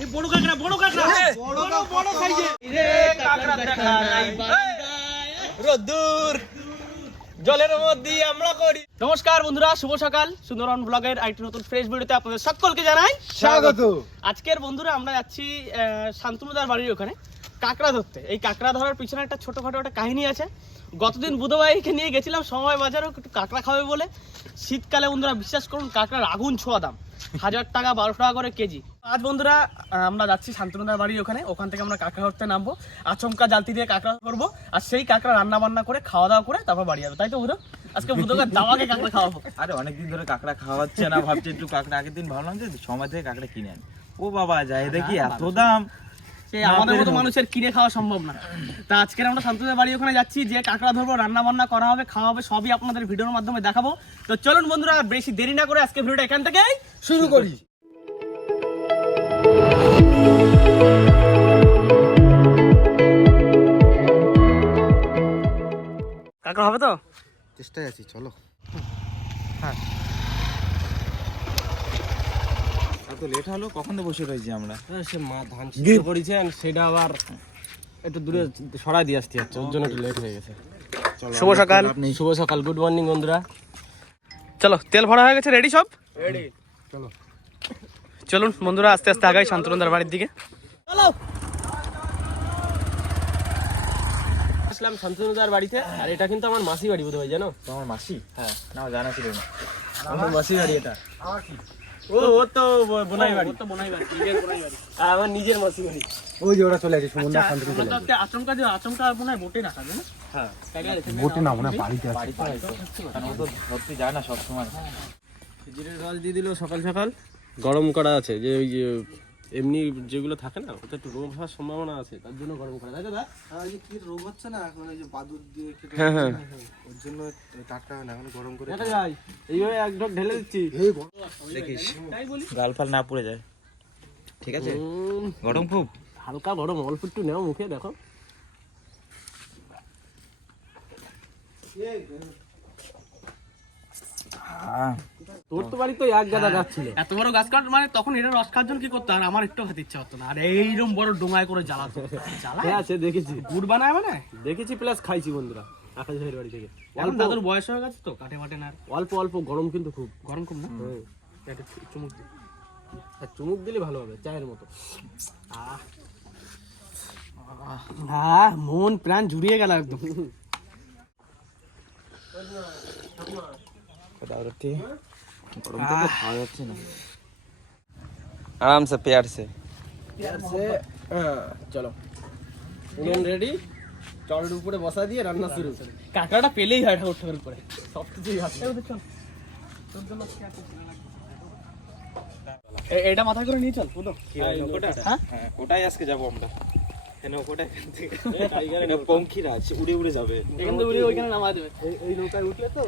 এই বড় কাঁকড়া বড় কাঁকড়া। বড় বড় সাইজে রে কাঁকড়া দেখা নাই রোদ্দুর। জলের মধ্যে আমরা করি। নমস্কার বন্ধুরা শুভ সকাল। সুন্দরবন ব্লগের আইটি নতুন ফ্রেশ ভিডিওতে আপনাদের সকলকে জানাই স্বাগত। আজকের বন্ধুরা আমরা যাচ্ছি আহ, শান্তনুদার বাড়ির ওখানে কাঁকড়া ধরতে। এই কাঁকড়া ধরার পিছনে একটা ছোটখাটো একটা কাহিনী আছে। গতদিন বুধবাইকে নিয়ে গেছিলাম, সময় বাজারেও একটু কাঁকড়া খাবে বলে। শীতকালে বন্ধুরা বিশ্বাস করুন, কাঁকড়ার আগুন ছোঁয়া দাম। হাজার টাকা, বারোশো টাকা করে কেজি। আজ বন্ধুরা আমরা যাচ্ছি শান্তনুদার বাড়ি ওখানে। ওখান থেকে আমরা কাঁকড়া ধরতে নামবো। আচমকা জালতি দিয়ে কাঁকড়া করব আর সেই কাঁকড়া রান্না বান্না করে খাওয়া দাওয়া করে তারপর বাড়ি যাবে। তাই তো বুধো আজকে বুধকে দাওয়াকে কাঁকড়া খাওয়াবো। আরে, অনেকদিন ধরে কাঁকড়া খাওয়াচ্ছে না, ভাবছি একটু কাঁকড়া আগের দিন ভাবলাম যে সময় থেকে কাঁকড়া কিনে আনি। ও বাবা যাই দেখি এত দাম। সে আমাদের মতো মানুষের কিনে খাওয়া সম্ভব না। তা আজকের আমরা শান্তদের বাড়ি ওখানে যাচ্ছি যে কাঁকড়া ধরবো রান্না বান্না করা হবে খাওয়া হবে সবই আপনাদের ভিডিওর মাধ্যমে দেখাবো। তো চলুন বন্ধুরা আর বেশি দেরি না করে আজকে ভিডিওটা এখান থেকে শুরু করি। কাঁকড়া হবে তো? চেষ্টায় আছি চলো। হ্যাঁ। এত লেট হলো কখন তো বসে রয়েছি আমরা? সে মা ধান সিদ্ধ করেছেন সেটা আবার একটু দূরে সরাই দিয়ে আসতে হচ্ছে ওর জন্য একটু লেট হয়ে গেছে। শুভ সকাল। শুভ সকাল গুড মর্নিং বন্ধুরা। চলো তেল ভরা হয়ে গেছে রেডি সব? রেডি চলো। চলুন বন্ধুরা আস্তে আস্তে আগাই শান্তনদার বাড়ির দিকে। চলো। আসলাম শান্তনুদার বাড়িতে আর এটা কিন্তু আমার মাসি বাড়ি বোধ হয় জানো? তোমার মাসি? হ্যাঁ। না জানা ছিল না। আমার মাসি বাড়ি এটা। ও ও তো বোনাই বাড়ি। তো বোনাই বাড়ি নিজের বোনাই বাড়ি। আমার নিজের মাসি বাড়ি। ওই যে ওরা চলে আসে আচ্ছা, আচমকা যে আচমকা মনে হয় বোটে না? হ্যাঁ। বোটে না মনে বাড়িতে আছে। বাড়িতে কারণ ও তো ধরতে যায় না সবসময়। খেজুরের রস দিয়ে দিল সকাল সকাল। গরম করা আছে যে ওই যে এমনি যেগুলো থাকে না ওটা একটু রোগ হওয়ার সম্ভাবনা আছে। তার জন্য গরম করা। তাই দাদা আর এই যে কি রোগ হচ্ছে না এখন এই যে বাদুর দিয়ে কেটে হ্যাঁ হ্যাঁ। ওর জন্য টাটকা হয় না এখন গরম করে এটা যাই এইভাবে এক ঢোক ঢেলে দিচ্ছি। দেখিস তাই বলি? গাল ফাল না পড়ে যায়। ঠিক আছে? গরম খুব? হালকা গরম অল্প একটু নেও মুখে দেখো। আহ, তোর তো বাড়ি তো এক গাদা গাছ ছিল। এত বড় গাছ কাট মানে তখন এটা রস খাওয়ার জন্য কি করতো? আর আমার একটু খেতে ইচ্ছা হতো না। আর এইরকম বড় ডোঙায় করে জ্বালাতো। জ্বালায়? হ্যাঁ সে দেখেছি। গুড় বানায় মানে? দেখেছি প্লাস খাইছি বন্ধুরা। আকাশ ভাইয়ের বাড়ি থেকে। এখন দাদুর বয়স হয়ে গেছে তো কাটে মাটে না অল্প অল্প গরম কিন্তু খুব। গরম কম না? হ্যাঁ একটা চুমুক দিই। আর চুমুক দিলে ভালো হবে চায়ের মতো। আহ। মন প্রাণ জুড়িয়ে গেল একদম। গরমটা তো খাওয়া যাচ্ছে না। আরামসে পেয়ার সে। হ্যাঁ, চলো। উনুন রেডি চলের উপরে বসা দিয়ে রান্না শুরু কাঁকড়াটা পেলেই হয় ঠাকুর ঠাকুর করে। সব কিছুই আছে এটা মাথায় করে নিয়ে চল পুরো হ্যাঁ ওটাই আজকে যাব আমরা। উড়ে উড়ে যাবে। উড়ে ওইখানে নামা দেবে। এই নৌকায় উঠলে তো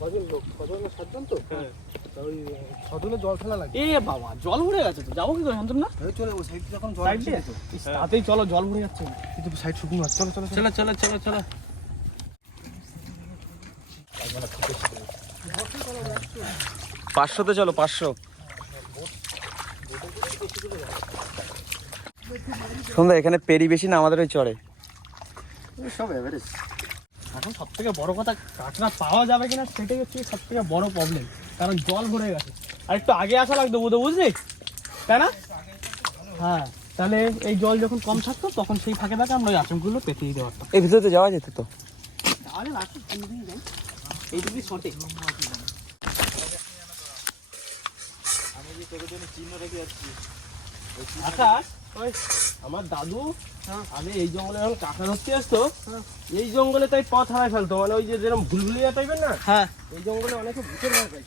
কজন লোক কজন না সাতজন তো? তা ওই ছজনে জল ফেলা লাগে। এ বাবা জল ভরে গেছে তো। যাব কি করে না চলে সাইড যখন জল সাইড? তাতেই চলো জল ভরে যাচ্ছে। কিন্তু সাইড শুকনো আছে চলো চলো চলো। চলো চলো চলো চলো। পাঁচশোতে চলো পাঁচশো। সন্ধ্যা এখানে পেরি বেশি না আমাদের ওই চড়ে সব এভারেজ এখন সব থেকে বড় কথা কাঁকড়া পাওয়া যাবে কিনা সেটাই হচ্ছে সব থেকে বড় প্রবলেম কারণ জল ভরে গেছে। আর একটু আগে আসা লাগতো বুঝতে বুঝলি? তাই না? হ্যাঁ তাহলে এই জল যখন কম থাকতো তখন সেই ফাঁকে ফাঁকে আমরা ওই আচমগুলো পেতে দিতে পারতাম। এই ভিতরে যাওয়া যেত তো। তাহলে এইটুকুই শর্টে আকাশ আমার দাদু আগে এই জঙ্গলে যখন কাঁকড়া ধরতে আসতো। এই জঙ্গলে তাই পথ হারাই ফেলতো মানে ওই যে যেরকম ভুলভুলিয়া টাইপের না হ্যাঁ। এই জঙ্গলে অনেকে ভূতের ভয়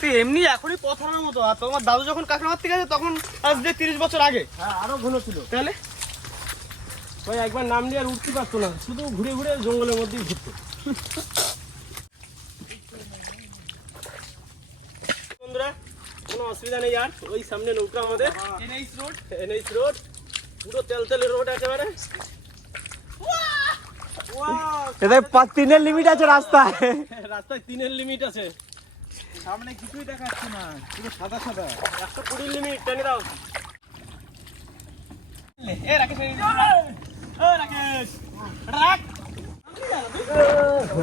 তুই এমনি এখনই পথ হারানোর মতো আর তোমার দাদু যখন কাঁকড়া মারতে গেছে তখন আজ যে তিরিশ বছর আগে। হ্যাঁ আরও ঘন ছিল। তাহলে? ওই একবার নাম নিয়ে আর উঠতে পারতো না শুধু ঘুরে ঘুরে জঙ্গলের মধ্যেই ঘুরতো বন্ধুরা কোনো অসুবিধা নেই আর। ওই সামনে নৌকা আমাদের। এনএইচ রোড এনএইচ রোড পুরো তেলতেলে রোড একেবারে। এদের তিনের লিমিট আছে রাস্তায়। রাস্তায় তিনের লিমিট আছে। সামনে কিছুই দেখাচ্ছে না পুরো সাদা সাদা। একশো কুড়ি লিমিট টেনে দাও। এ রাকেশ ও রাকেশ। রাখ দাও দাও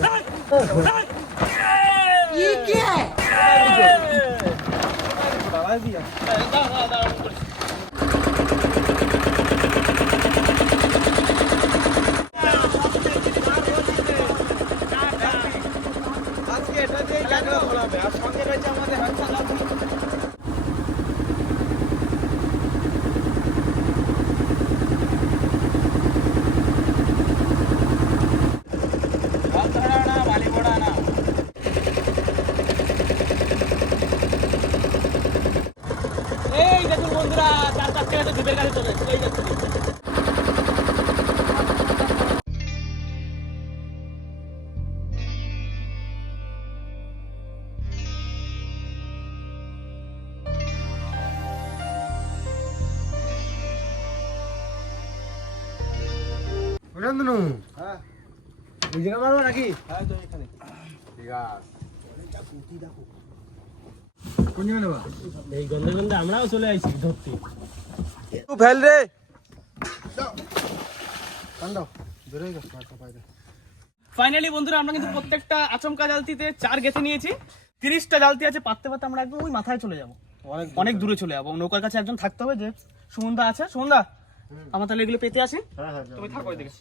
দাও আজকে এটা দিয়ে আর সঙ্গে রয়েছে আমাদের হাঁসা এই গন্ধে গন্ধে আমরাও চলে আইছি ধরতে। তু ফেল রে। কান্দাও। ধরে গেছ মাথা পাইরে ফাইনালি বন্ধুরা আমরা কিন্তু প্রত্যেকটা আচমকা জালতিতে চার গেছে নিয়েছি। তিরিশটা জালতি আছে পাততে পারতে আমরা একদম ওই মাথায় চলে যাব। অনেক অনেক দূরে চলে যাব। নৌকার কাছে একজন থাকতে হবে যে সুমন্দা আছে। সুমন্দা আমার তাহলে এগুলো পেতে আসি? হ্যাঁ হ্যাঁ তুমি থাকো ওইদিকে।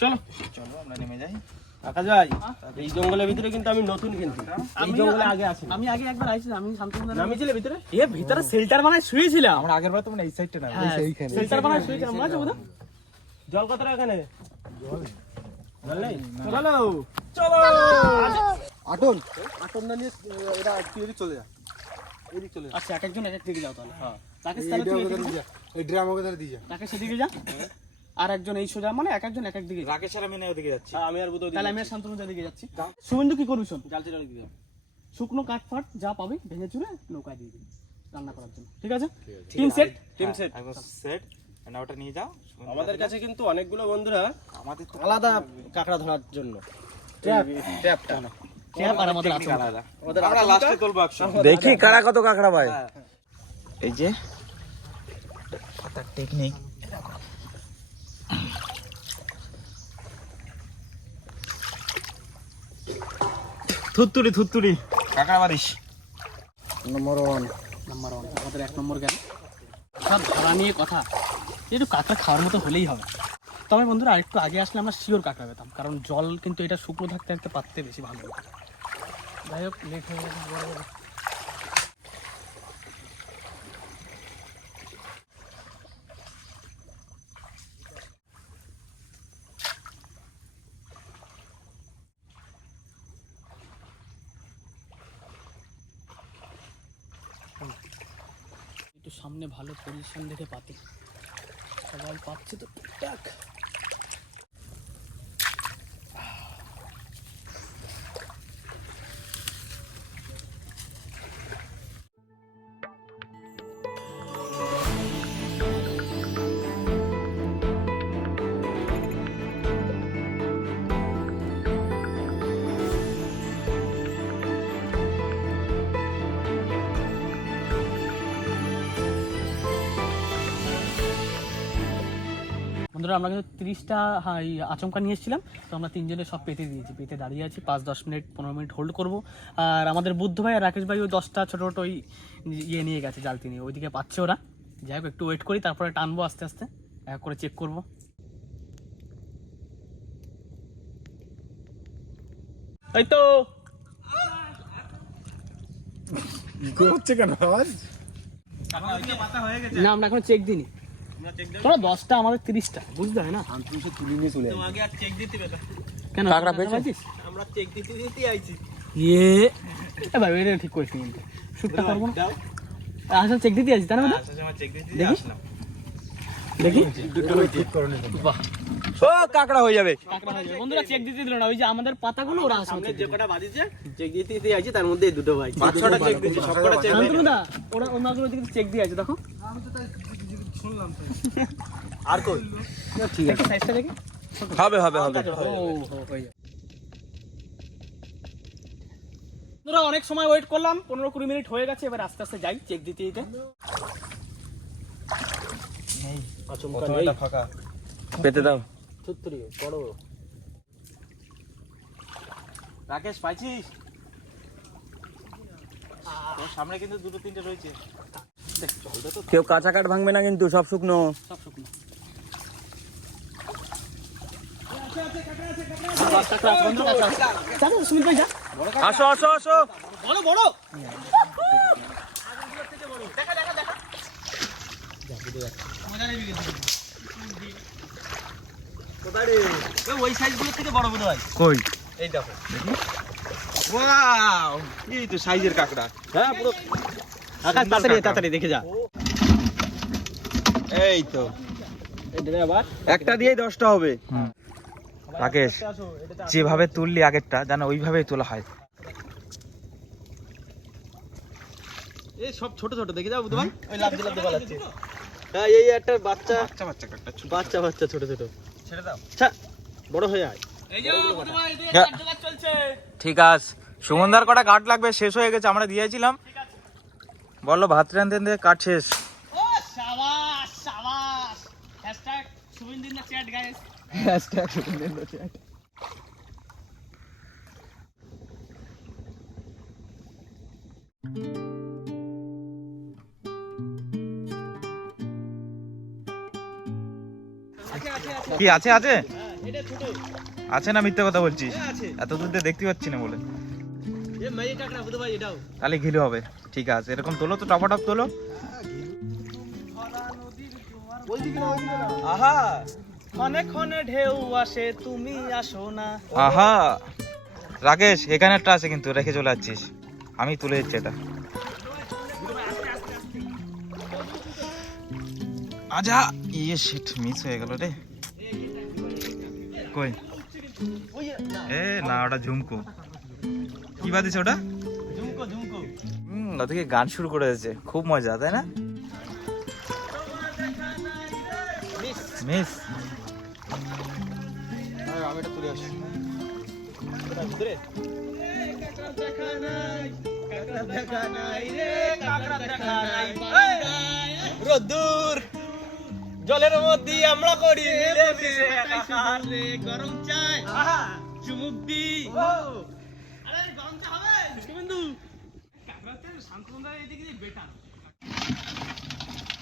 চলো। চলো আমরা নেমে যাই। আকাশ ভাই এই জঙ্গলের ভিতরে কিন্তু আমি নতুন কিন্তু। এই আমি জঙ্গলে আগে আসিনি। আমি আগে একবার আইছি আমি ভিতরে? এ ভিতরে শেল্টার বানায় শুয়েছিলাম। আমরা আগের বার তো মানে এই সাইডটা না হ্যাঁ শেল্টার বানায় শুয়েছিলাম। আছে বোধহয়? জল কত এখানে? জল নেই। চলো। চলো! আটন। আটন না নিয়ে এটা চলে যা। এদিক চলে যা। আচ্ছা এক একজন এক এক দিকে যাও তাহলে। হ্যাঁ। রাকেশ তাহলে তুই এই ড্রাম ওকে দিয়ে যা। রাকেশ সেদিকে যা। আর একজন এই সোজা মানে এক একজন এক এক দিকে রাকেশ আর আমি না ওদিকে যাচ্ছি। হ্যাঁ, আমি আর বুধ তাহলে আমি আর শান্তনুদার দিকে যাচ্ছি। শুভেন্দু কি করবি শোন? জালতে জল দিয়ে শুকনো কাঠ ফাট যা পাবি ভেঙে চুরে নৌকায় দিয়ে দিবি রান্না করার জন্য। ঠিক আছে? তিন সেট টিম সেট সেট ওটা নিয়ে যাও। আমাদের কাছে কিন্তু অনেকগুলো বন্ধুরা আমাদের আলাদা কাঁকড়া ধরার জন্য। ট্র্যাপটা ট্যাপ আর আমাদের আছে আলাদা। আমরা লাস্টে তুলবো একসঙ্গে দেখি কারা কত কাঁকড়া পায় এই যে পাতার টেকনিক থুত্তুরি থুত্তুরি। কাঁকড়া মারিস নম্বর ওয়ান নম্বর ওয়ান আমাদের এক নম্বর গেল। সব ধরা নিয়ে কথা। একটু কাঁকড়া খাওয়ার মতো হলেই হবে। তবে বন্ধুরা আরেকটু আগে আসলে আমরা শিওর কাঁকড়া পেতাম। কারণ জল কিন্তু এটা শুকনো থাকতে থাকতে পাততে বেশি ভালো যাই হোক লেট হয়ে গেছে। সামনে ভালো পজিশন দেখে পাতি। সবাই পাচ্ছে তো টুকটাক বন্ধুরা আমরা কিন্তু তিরিশটা হ্যাঁ, এই আচমকা নিয়ে এসেছিলাম তো আমরা তিনজনে সব পেতে দিয়েছি। পেতে দাঁড়িয়ে আছি পাঁচ দশ মিনিট পনেরো মিনিট হোল্ড করব। আর আমাদের বুদ্ধ ভাই আর রাকেশ ভাই ওই দশটা ছোটো ছোটো ওই ইয়ে নিয়ে গেছে জালতি নিয়ে। ওইদিকে পাচ্ছে ওরা। যাই হোক একটু ওয়েট করি তারপরে টানবো আস্তে আস্তে। এক করে চেক করব। এই তো! হচ্ছে কেন? আওয়াজ? না আমরা এখন চেক দিইনি। তোরা দশটা আমাদের তিরিশটা। বুঝতে হয় না? তুলে নিয়ে চলে আগে আর চেক দিতে পেতাম কেন কাঁকড়া পেয়েছ? পাইছিস? আমরা চেক দিতে দিতে আইছি। ইয়ে। এ ভাই এটা ঠিক করিস কিন্তু। শুটটা করব না। আসলে চেক দিতে তাই না সময় চেক দিতে দেখি। দেখি। ঠিক করো নি বাহ। ও কাঁকড়া হয়ে যাবে। বন্ধুরা চেক দিতে দিল না। ওই যে আমাদের পাতাগুলো ওরা সামনে যে কটা বাজিছে চেক দিতে দিতে আইছি তার মধ্যে দুটো ভাই পাঁচ ছটা চেক দিয়েছি সব চেক শান্তনু দা ওরা ওই মাগুলো দিকে চেক দিয়ে আছে দেখো। আর কই? ঠিক আছে। সাইজটা দেখি? হবে হবে হবে। বন্ধুরা অনেক সময় ওয়েট করলাম। পনেরো কুড়ি মিনিট হয়ে গেছে এবার আস্তে আস্তে যাই চেক দিতে দিতে। ফাঁকা। পেতে দাও। বড়। রাকেশ পাইছিস? তোর সামনে কিন্তু দুটো তিনটে রয়েছে। কেউ কাঁচা কাঠ ভাঙবে না কিন্তু সব শুকনো। সব আসো আসো আসো। বড় বড়। ওই সাইজগুলোর থেকে বড় বোধ হয় কই? এই দেখো। ওয়াও এই তো সাইজের কাঁকড়া। হ্যাঁ পুরো আকাশ তাড়াতাড়ি তাড়াতাড়ি দেখে যা। এই তো। একটা দিয়েই দশটা হবে। রাকেশ যেভাবে তুললি আগেরটা জানো ওইভাবেই তোলা হয়। এই সব ছোট ছোট দেখে যাও বুধ ভাই। ওই লাভ দিলাম দেখা যাচ্ছে হ্যাঁ এই একটা বাচ্চা। বাচ্চা বাচ্চা কাঁকড়া ছোট বাচ্চা বাচ্চা ছোট ছোট। ছেড়ে দাও। আচ্ছা বড় হয়ে আয়। এই যে বুধ ভাই এদিকে হ্যাঁ। চলছে। ঠিক আছে। সুমনদার কটা কাঠ লাগবে শেষ হয়ে গেছে আমরা দিয়েছিলাম। বলল ভাত রান্ধতে রান্ধতে কাঠ শেষ? কি আছে আছে? হ্যাঁ এটা ছোট। আছে না মিথ্যে কথা বলছিস? এ এত দূর দিয়ে দেখতে পাচ্ছি না বলে। তাহলে ঘিলু হবে। ঠিক আছে এরকম তোলো তো টপাটপ তোলো। আহা ক্ষণে ক্ষণে ঢেউ আসে তুমি আসো না। আহা রাকেশ এখানে একটা আছে কিন্তু রেখে চলে যাচ্ছিস। আমি তুলে দিচ্ছি এটা। আজা ইয়ে শিট মিস হয়ে গেল রে। কই? এ না ওটা ঝুমকো। কি বাদিস ওটা ঝুমকো ঝুমকো। হুম ওদিকে গান শুরু করে দিয়েছে। খুব মজা তাই না? মিস। আমি এটা তুলে আসি ভিতরে? দেখা নাই দেখা নাই রে দেখা নাই রোদ্দুর জলের মধ্যে আমরা করি। গরম চাই চুমুক দি আরে গরম চা হবে বন্ধু কাকড়াতে শান্তনদার এইদিকে বেটার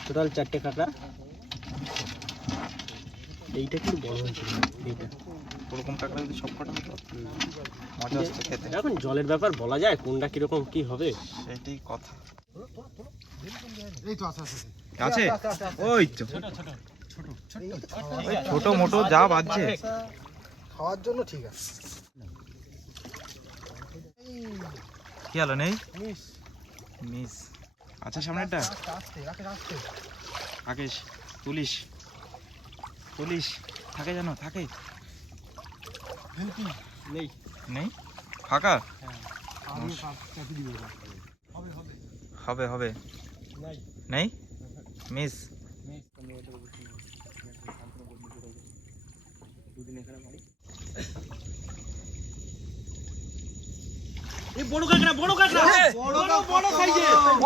টোটাল চারটে কাঁকড়া এইটা কিন্তু বড় হয়েছিল এইটা। ওরকম কাঁকড়া যদি সব কটা হতো মজা আসছে খেতে। এখন জলের ব্যাপার বলা যায় কোনটা কীরকম কি হবে? সেটাই কথা। এই তো আছে আছে আছে। ওই তো। ছোট মোটো যা বাজছে। খাওয়ার জন্য ঠিক আছে। কি হলো নেই? মিস। আচ্ছা আস্তে রাকেশ তুলিস। তুলিস থাকে জানো থাকে। নেই। নেই? ফাঁকা? এবার। হবে হবে। নেই। মিস। এই বড় কাকড়া বড় কাকড়া। বড় বড় সাইজে।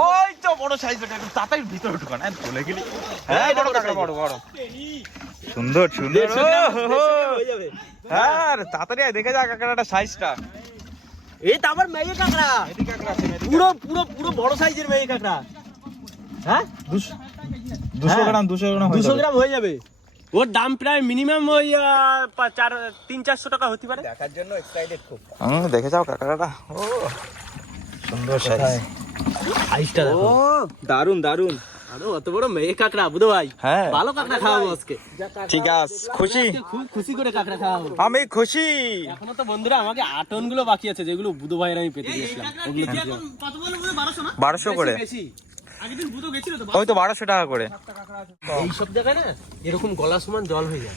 ওই তো বড় সাইজ ওটা একটু তাড়াতাড়ি ভিতরে ঢুকান হ্যাঁ গেলি। হ্যাঁ বড় কাঁকড়া বড় বড়। সুন্দর সুন্দর। হ্যাঁ তাড়াতাড়ি দেখে যা কাঁকড়াটা সাইজটা। এই তো আমার মেয়ে কাঁকড়া। পুরো পুরো পুরো বড় সাইজের মেয়ে কাঁকড়া। হ্যাঁ? দুশো দুশো গ্রাম দুশো গ্রাম দুশো গ্রাম হয়ে যাবে। ওর দাম প্রায় মিনিমাম ওই চার তিন চারশো টাকা হতে পারে। হুম দেখে যাও কাঁকড়াটা ও সুন্দর সাইজ সাইজটা ও দারুণ দারুণ আরও অত বড় মেয়ে কাঁকড়া বুধ ভাই। হ্যাঁ। ভালো কাঁকড়া খাওয়াবো আজকে। ঠিক আছে খুশি? খুব খুশি করে কাঁকড়া খাওয়াবো। আমি খুশি। এখনও তো বন্ধুরা আমাকে আটনগুলো বাকি আছে যেগুলো বুধ ভাইয়ের আমি পেতে দিয়েছিলাম ওগুলো কত বলে না? করে। বেশি। আগের দিন বুধো গেছিল তো ওই তো বারোশো টাকা করে। এই সব জায়গায় না এরকম গলা সমান জল হয়ে যায়।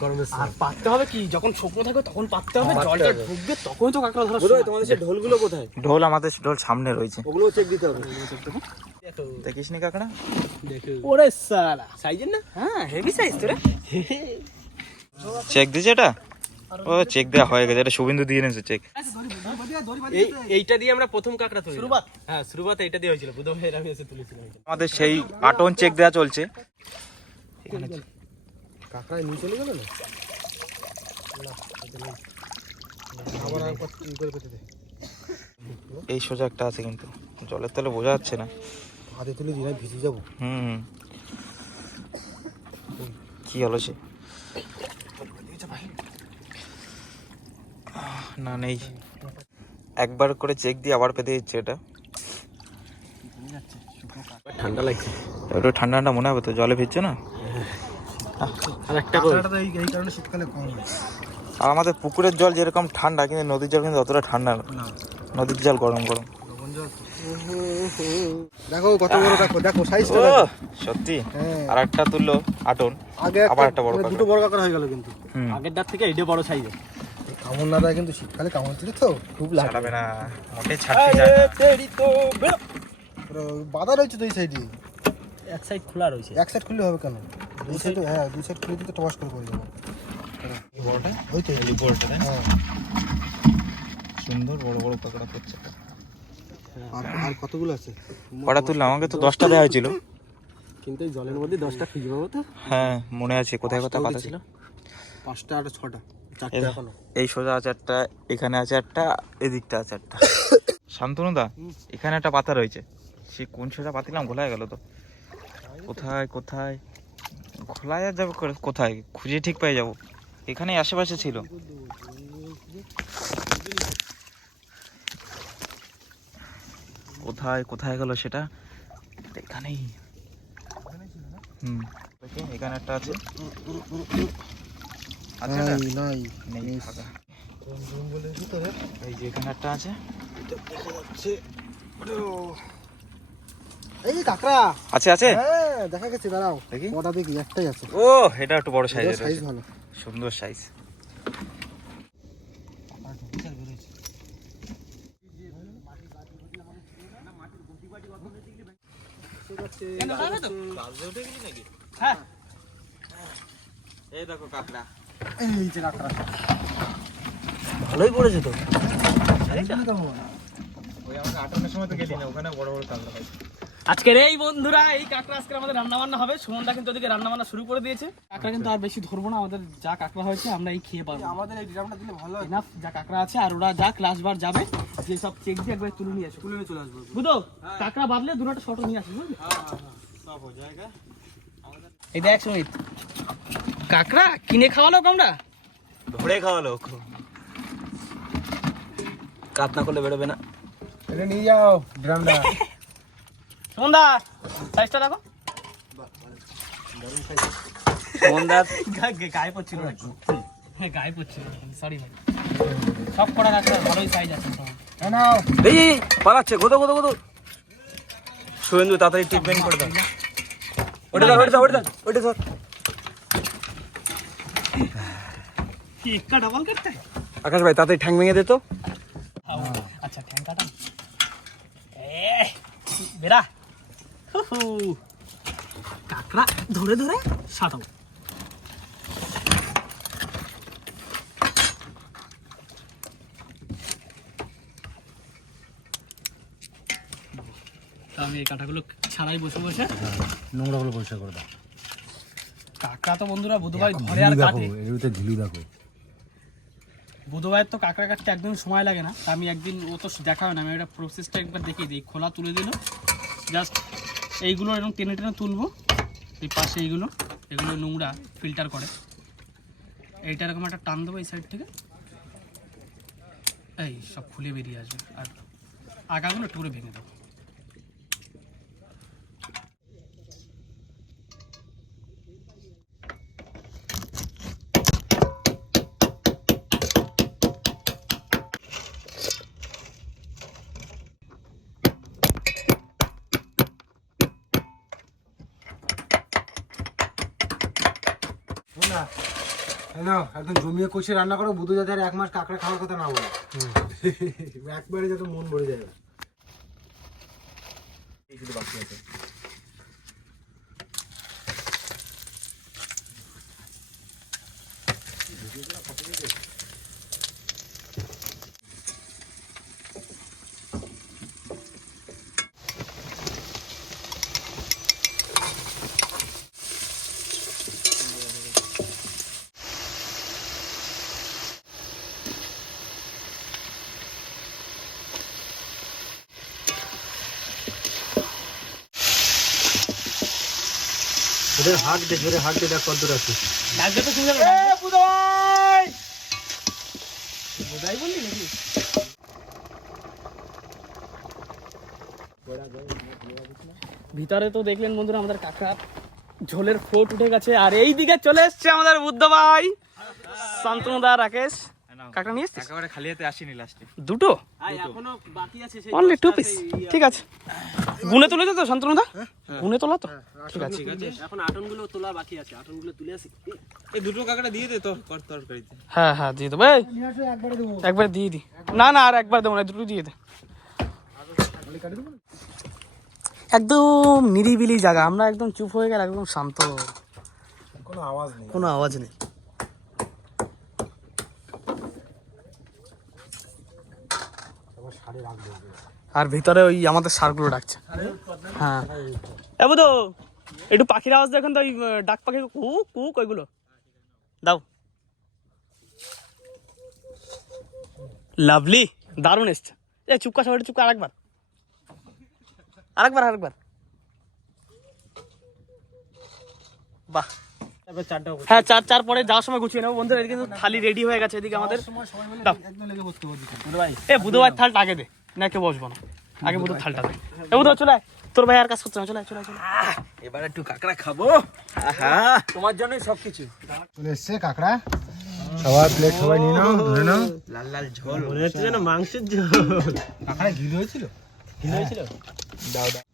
গরমের আর পাততে হবে কি? যখন শুকনো থাকবে তখন পাততে হবে জলটা ঢুকবে তখন তো কাঁকড়া ধরা বুধ ভাই তোমাদের সে ঢোলগুলো কোথায়? ঢোল আমাদের ঢোল সামনে রয়েছে। ওগুলো চেক দিতে হবে। দেখিস নি কাঁকড়া? দেখো। ওরে সালা। সাইজের না? হ্যাঁ হেভি সাইজ তো রে চেক দিছে এটা? ও চেক দেওয়া হয়ে গেছে। এটা শুভেন্দু দিয়ে নিয়েছে চেক এই এইটা দিয়ে আমরা প্রথম কাঁকড়া তুলি শুরুবাত? হ্যাঁ শুরুবাত এইটা দিয়ে হয়েছিল। বুধ ভাইয়ের আমি এসে তুলেছিলাম আমাদের সেই আটন চেক দেওয়া চলছে। কাঁকড়ায় নিয়ে চলে গেল না? আবার একবার করে পেতে দে। এই সোজা একটা আছে কিন্তু। জলের তলে বোঝা যাচ্ছে না। হাতে তুলে দিলে ভিজে যাব। হুম। কি হলো সে? না নেই। একবার করে চেক দিয়ে আবার পেতে দিচ্ছে এটা। ঠান্ডা লাগছে। একটু ঠান্ডা ঠান্ডা মনে হবে তো জলে ভিজছে না? আর একটা করে কাঁকড়াটা তো এই এই কারণে শীতকালে কম হয়। আর আমাদের পুকুরের জল যেরকম ঠান্ডা কিন্তু নদীর জল কিন্তু অতটা ঠান্ডা না। নদীর জল গরম গরম। দেখো কত বড় দেখো দেখো সাইজটা দেখো। সত্যি? হ্যাঁ। আর একটা তুললো আটন। আগে আবার একটা বড় মানে দুটো বড় কাঁকড়া হয়ে গেল কিন্তু। আগেরটার থেকে এইটা বড় সাইজের কামড় না দেয় কিন্তু শীতকালে কামড় দিলে তো খুব লাগে। ছাড়াবে না মোটে ছাড়তে যায় না। বাধা রয়েছে তো এই সাইডে এক সাইড খোলা রয়েছে। এক সাইড খুললে হবে কেন? দুই সাইড হ্যাঁ দুই সাইড খুলে দিতে টমাস করে পড়ে যাব ওই তো এই হ্যাঁ। সুন্দর বড় বড় করছে। আর আর কতগুলো আছে? কটা তুললাম? আমাকে তো দশটা দেওয়া হয়েছিল। কিন্তু এই জলের মধ্যে দশটা খুঁজে পাবো তো? হ্যাঁ মনে আছে কোথায় কোথায় উঠেছে। ছিল। পাঁচটা আর ছটা। এই এখনও। সোজা একটা এখানে একটা এদিকটা একটা। শান্তনুদা এখানে একটা পাতা রয়েছে। সে কোন সোজা পাতিলাম? ঘোলায় গেল তো। কোথায় কোথায়? আর যাবে কোথায়? খুঁজে ঠিক পেয়ে যাব। এখানেই আশেপাশে ছিল। কোথায় কোথায় গেল সেটা? এখানেই। হুম। এখানে একটা আছে। আছে না? নাই নাই নেই ফাঁকা জঙ্গলের ভিতরে এই যে এখানে একটা আছে। এই কাঁকড়া। আছে আছে? হ্যাঁ দেখা গেছে দাঁড়াও। দেখি। কটা দেখি? একটাই আছে। ও এটা একটু বড় সাইজের সাইজ ভালো। সুন্দর সাইজ হ্যাঁ। এই দেখো কাকড়া। এই যে কাঁকড়া ভালোই পড়েছে তো। ওই আমাকে আটানোর সময় তো ওখানে বড় বড় কাকড়া আজকের এই বন্ধুরা এই কাঁকড়া আজকে আমাদের রান্না বান্না হবে। সুমনদা কিন্তু ওদিকে রান্না বান্না শুরু করে দিয়েছে। কাঁকড়া কিন্তু আর বেশি ধরবো না আমাদের যা কাঁকড়া হয়েছে আমরা এই খেয়ে পারব। আমাদের এই ড্রামটা দিলে ভালো হয়। এনাফ যা কাঁকড়া আছে আর ওরা যা ক্লাস বার যাবে যে সব চেক দিয়ে একবার তুলে নিয়ে আসবে। তুলে নিয়ে চলে আসব। বুঝো কাঁকড়া বাদলে দুটো শর্ট নিয়ে আসবে বুঝলি? এই দেখ সুমিত। কাঁকড়া কিনে খাওয়ালো আমরা? ধরে খাওয়ালো কাত না করলে বেরোবে না। এটা নিয়ে যাও ড্রামটা। সুমনদা সাইজটা দেখো। গায়ে পড়ছিল হ্যাঁ গায়ে পড়ছিল। সরি ভাই। সব কটা কাঁকড়া ভালোই সাইজ আছে এই পালাচ্ছে। গোদো গোদো গোদো শুভেন্দু তাড়াতাড়ি ট্রিটমেন্ট করে দাও। ওটা ধর ওটা ধর ওটা ধর ওটা আকাশ ভাই তাতে ঠ্যাং ভেঙে দে তো। আচ্ছা ঠ্যাং কাটা। এ বেরা হু হু। কাঁকড়া ধরে ধরে তা আমি এই কাঁটাগুলো ছাড়াই বসে বসে। নোংরাগুলো পরিষ্কার করে দাও। কাঁকড়া তো বন্ধুরা বুধবার ধরে আর কাটে। এগুলোতে ঝিলি দেখো। বুধবার তো কাঁকড়া কাটতে একদম সময় লাগে না আমি একদিন ও তো দেখা হয় না, আমি একটা প্রসেসটা একবার দেখিয়ে দিই, খোলা তুলে দিল জাস্ট এইগুলো এরকম টেনে টেনে তুলবো, এই পাশে এইগুলো, এগুলো নোংরা ফিল্টার করে। এইটা এরকম একটা টান দেবো এই সাইড থেকে। এই সব খুলে বেরিয়ে আসবে, আর আগাগুলো একটু করে ভেঙে দেবো। নাও একদম জমিয়ে কষে রান্না করো বুধু যাতে আর এক মাস কাঁকড়া খাওয়ার কথা না বলে। একবারে যাতে মন ভরে যায়। ওদের হাঁক দে জোরে হাঁক দে দেখ কত দূর আছে। ডাকবে তো শুনবে এ বুধবাই! বুধাই বললি নাকি? ভিতরে তো দেখলেন বন্ধুরা আমাদের কাকা। ঝোলের ফ্লোট উঠে গেছে আর এই দিকে চলে এসছে আমাদের বুদ্ধ ভাই শান্তনুদা রাকেশ। কাকা নিয়ে এসছিস? একেবারে খালি হাতে আসিনি লাস্টে দুটো? এখনও বাকি আছে সেই অনলি টু পিস ঠিক আছে। গুনে তুলেছে তো শান্তনুদা? গুনে তোলা তো? ঠিক আছে। ঠিক আছে এখন আটনগুলো তোলা বাকি আছে আটনগুলো তুলে আসি। এই দুটো কাঁকড়া দিয়ে দে তো কর তরকারিতে। হ্যাঁ হ্যাঁ দিয়ে দেবো। এই, একবারে দেবো একবার দিয়ে দি। না না আর একবার দেবো না দুটো দিয়ে দে। একদম নিরিবিলি জায়গা আমরা একদম চুপ হয়ে গেলে একদম শান্ত। কোনো আওয়াজ নেই। কোনো আওয়াজ নেই। আর ভিতরে ওই আমাদের সারগুলো ডাকছে। হ্যাঁ। বুধো একটু পাখির আওয়াজ দেখেন তো, ওই ডাক পাখি, কু কুক ওইগুলো দাও। লাভলি, দারুণ এসছে। এ, চুপকা সবাই চুপকা, আরেকবার। আরেকবার আরেকবার। বাহ। হ্যাঁ চার চার পরে যাওয়ার সময় গুছিয়ে নেব বন্ধুরা কিন্তু থালি রেডি হয়ে গেছে এদিকে আমাদের। এ বুধবার থালটা আগে দে না কেউ বসবো না। আগে বুধবার থালটা দে। এ বুধবার চলে তোর ভাই আর কাজ করছে না চলে চলে চলে এবার একটু কাঁকড়া খাব। আহা। তোমার জন্যই সবকিছু। চলে এসছে কাকড়া। সবার প্লেট সবাই নিয়ে নাও ধরে নাও। লাল লাল ঝোল। মনে হচ্ছে যেন মাংসের ঝোল। কাকড়া ঘিল হয়েছিল? হয়েছিল? দাও দাও।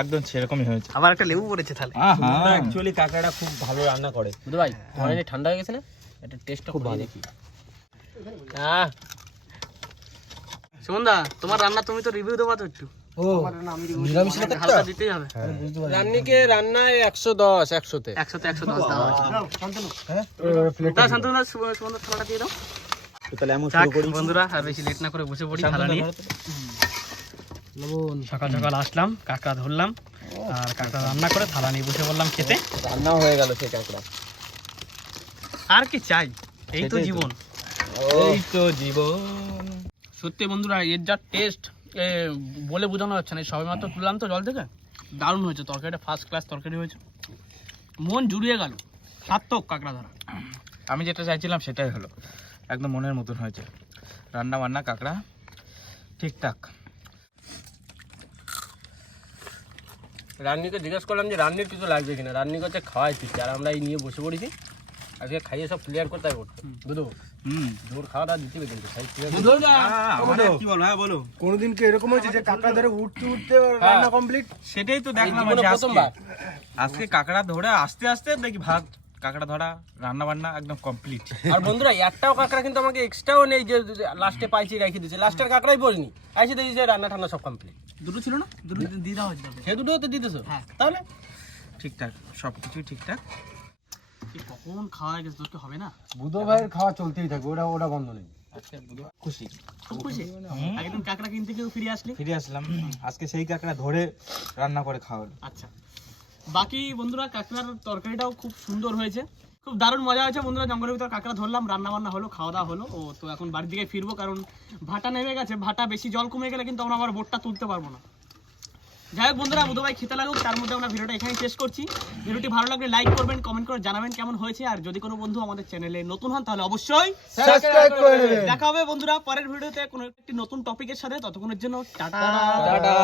একদম সেরকমই হয়েছে। আবার একটা লেবু পড়েছে তাহলে। অ্যাকচুয়ালি কাঁকড়াটা খুব ভালো রান্না করে। বুধ ভাই অনেক ঠান্ডা হয়ে গেছে না? এটা টেস্টটা খুব ভালো। দেখি। হ্যাঁ সুমনদা তোমার রান্না তুমি তো রিভিউ দেবা তো একটু। রান্নিকে রান্নায় একশো দশ একশোতে। একশোতে একশো দশ দাও হ্যাঁ? প্লেট দাও শান্তনুদা দিয়ে দাও। তাহলে এমন বন্ধুরা আর বেশি লেট না করে বসে পড়ি থালা নিয়ে লবণ। সকাল সকাল আসলাম কাঁকড়া ধরলাম আর কাঁকড়া রান্না করে থালা নিয়ে বসে পড়লাম খেতে। রান্নাও হয়ে গেল সেই কাঁকড়া। আর কি চাই? এই তো জীবন। এই তো জীবন। সত্যি বন্ধুরা এর যা টেস্ট বলে বোঝানো যাচ্ছে না। এই সবেমাত্র তুললাম তো জল থেকে। দারুণ হয়েছে তরকারিটা ফার্স্ট ক্লাস তরকারি হয়েছে। মন জুড়িয়ে গেল। সার্থক কাঁকড়া ধরা। আমি যেটা চাইছিলাম সেটাই হলো। একদম মনের মতন হয়েছে। রান্না বান্না কাঁকড়া ঠিকঠাক। রান্নিকে জিজ্ঞেস করলাম যে রান্নির কিছু লাগবে কিনা। রান্নি করছে খাওয়াই দিচ্ছে আর আমরা এই নিয়ে বসে পড়েছি। আজকে খাইয়ে সব ক্লিয়ার করতে হবে বুধু হুম। জোর খাওয়া দাওয়া দিতে হবে কিন্তু। খাই clear কি বলো? হ্যাঁ বলো। কোনোদিন কি এরকম হয়েছে যে কাকড়া ধরে উঠতে উঠতে রান্না কমপ্লিট সেটাই তো এই দেখলাম জীবনে আজকে। প্রথমবার। আজকে কাঁকড়া ধরে আস্তে আস্তে দেখি ভাত কাঁকড়া ধরা রান্না বান্না একদম কমপ্লিট আর বন্ধুরা একটাও কাঁকড়া কিন্তু আমাকে এক্সট্রাও নেই যে লাস্টে পাইছি রেখে দিয়েছে। লাস্টের কাঁকড়াই পড়িনি। আইসে দেখি যে রান্না ঠান্না সব কমপ্লিট দুটো ছিল না? দুটো দিয়ে দেওয়া হয়েছে সে দুটো তো দিতেছো? হ্যাঁ। তাহলে? ঠিকঠাক সব কিছুই ঠিকঠাক কখন খাওয়া গেছে তোর হবে না? বুধো ভাইয়ের খাওয়া চলতেই থাকবে ওটা ওটা বন্ধ নেই। খুশি। খুব খুশি? একদিন কাঁকড়া কিনতে কেউ ফিরে আসলি? ফিরে আসলাম। আজকে সেই কাঁকড়া ধরে রান্না করে খাওয়ালো আচ্ছা। বাকি বন্ধুরা কাঁকড়ার তরকারিটাও খুব সুন্দর হয়েছে। খুব দারুণ মজা হয়েছে। বন্ধুরা জঙ্গলের ভিতর কাঁকড়া ধরলাম রান্না বান্না হলো খাওয়া দাওয়া হলো। ও তো এখন বাড়ির দিকে ফিরবো কারণ ভাটা নেমে গেছে। ভাটা বেশি জল কমে গেলে কিন্তু আমরা আবার বোটটা তুলতে পারব না। যাই হোক বন্ধুরা বুধ ভাই খেতে লাগুক তার মধ্যে আমরা ভিডিওটা এখানেই শেষ করছি। ভিডিওটি ভালো লাগলে লাইক করবেন কমেন্ট করে জানাবেন কেমন হয়েছে। আর যদি কোনো বন্ধু আমাদের চ্যানেলে নতুন হন তাহলে অবশ্যই সাবস্ক্রাইব করে নেবেন দেখা হবে বন্ধুরা পরের ভিডিওতে কোনো একটি নতুন টপিকের সাথে। ততক্ষণের জন্য টাটা। টাটা।